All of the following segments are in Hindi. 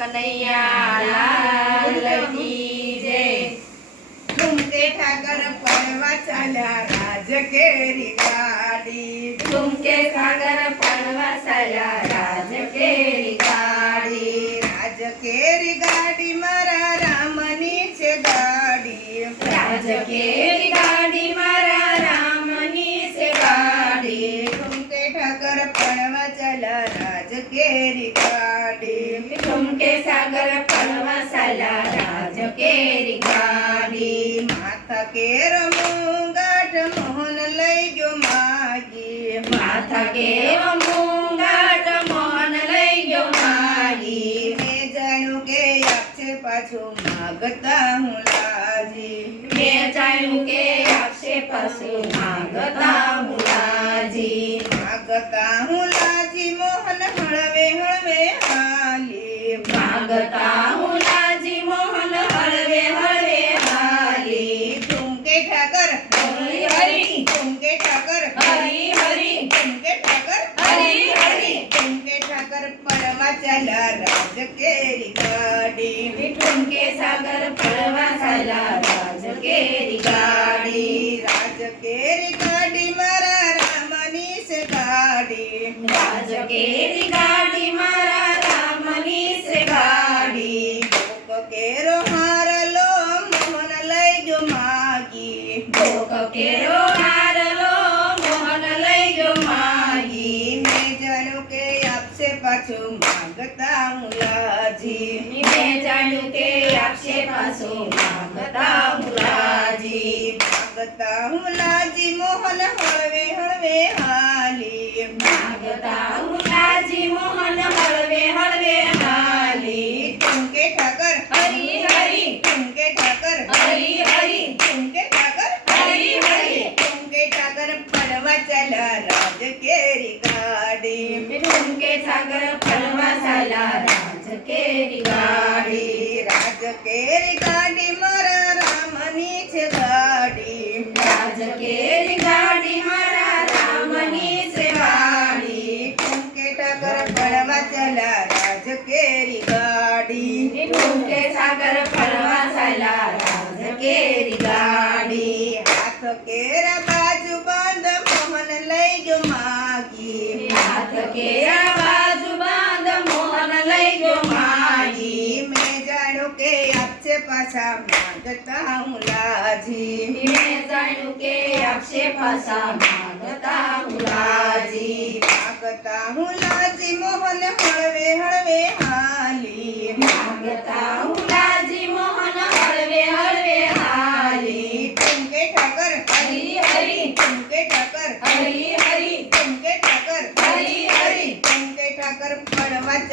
कन्हैया लाल की पड़वा चला राज केरी गाड़ी ठुमके ठाकर पड़वा चला राज के गाड़ी राज केरी गाड़ी मारा रामनी छे गाड़ी। राज केरी गाड़ी मारा रामनी से गाड़ी। ठुमके ठाकर पड़वा चला राज केरी માથા કેર મુંગાટ મોહન લઈ ગયો માગી માથા કેવ મુંગાટ મોહન લઈ ગયો માગી મેં જાણ્યું કે આપશે પાછું માગતા હું લાજી. મેં જાણ્યું કે આપશે માગતા હું લાજી. માગતા હું લાજી મોહન હળવે હળવે હાલી. માંગતા चला राज केरी गाडी। मिठून के सागर प्रवासाला राज केरी गाडी। राज केरी गाडी मारा रामनीस गाडी। राज के गाडी मारा रामनीस गाडी। के પાછું માંગતા હું લાજી મેં જાણ્યું કે આપશે પાછું માંગતા મુલાજી માંગતા હું લાજી મોહન હળવે હળવે હાલી માંગતા મુલાજી મોહન હળવે હળવે હાલી ઠુમકે ઠાકર હરી હરી ઠુમકે ઠાકર હરી હરી ઠુમકે ઠાકર હરી હરી ઠુમકે ઠાકર પડવા ચાલ્યા રાજ કેરી ગાડી. ઠુમકે સાગર ફરવા સાલા રાજ કેરી ગાડી રાજ કેરી ગાડી મારા રામની છે ગાડી. રાજ કેરી ગાડી મારા રામની સેવાડી ઠુમકે ઠાકર પડવા ચાલ્યા રાજ કેરી ગાડી. સાગર સાલા રાજ કેરી ગાડી. કેરા બાજુ બાંધ મોહન લઈ ગયો માગી મેં જાણ્યું કે આપશે પાછા માંગતા હું લાજી મેં જાણ્યું કે આપશે પાછા માંગતા મુલાજી માગતા હું લાજી મોહન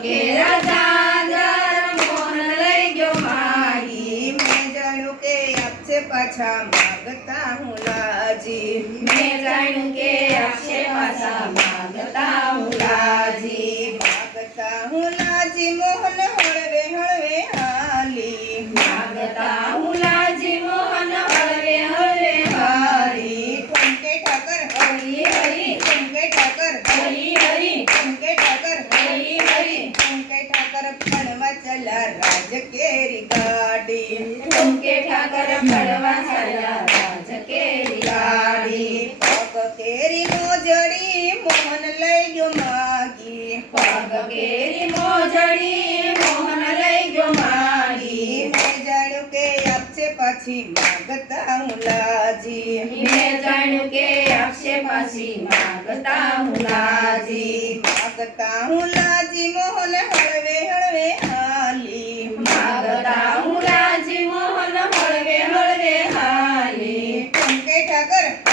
કેરા ઝાંઝર મોહન લઈ ગયો માગી મેં જાણ્યું કે આપશે પાછા માંગતા હું લાજી મેં જાણ્યું કે આપશે પાછા ચલા કેરી ગાડી. ઠુમકે ઠાકર પડવા સાયા રાજ કેરી ગાડી. પગ કેરી મોજડી મોહન લઈ ગયો માગી. પગ કેરી મોજડી મોહન લઈ ગયો માગી. મેં જાણ્યું કે આપશે પાછી માગતા હું લાજી. મેં જાણ્યું કે આપશે પાછી હું લાજી. માગતા હું લાજી મોહન હળવે કરે